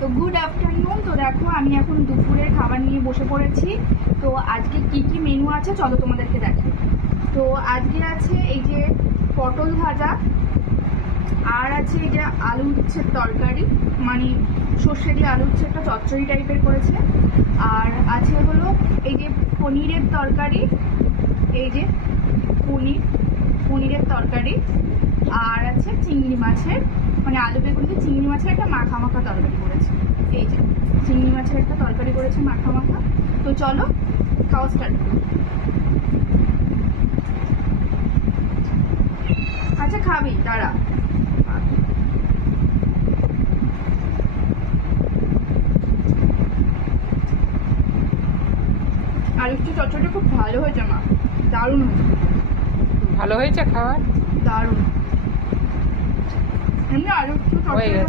তো good afternoon. তো দেখো আমি এখন দুপুরের খাবার নিয়ে বসে পড়েছি। তো আজকে কি কি মেনু আছে চলো তোমাদেরকে দেখাই। তো আজকে আছে এই যে পটল ভাজা, আর আছে এই যে আলু উচ্ছের তরকারি, মানে সর্ষে দিয়ে আলু উচ্ছে একটা চচ্চড়ি টাইপের করেছে। আর আছে হলো এই যে পনিরের তরকারি, এই যে পনিরের তরকারি। আর আছে চিংড়ি মাছের, মানে আলু বেগুন দিয়ে চিংড়ি মাছের একটা মাখা মাখা তরকারি করেছে। এই যে চিংড়ি মাছের একটা তরকারি করেছে মাখা মাখা। তো চলো খাওয়া স্টার্ট করি। আচ্ছা খাবি দাঁড়া। আলু চচ্চড়িটা খুব ভালো হয়েছে মা, দারুণ হয়েছে। ভালো হয়েছে খাবার? দারুণ। এমনি আলু হয়ে গেছে।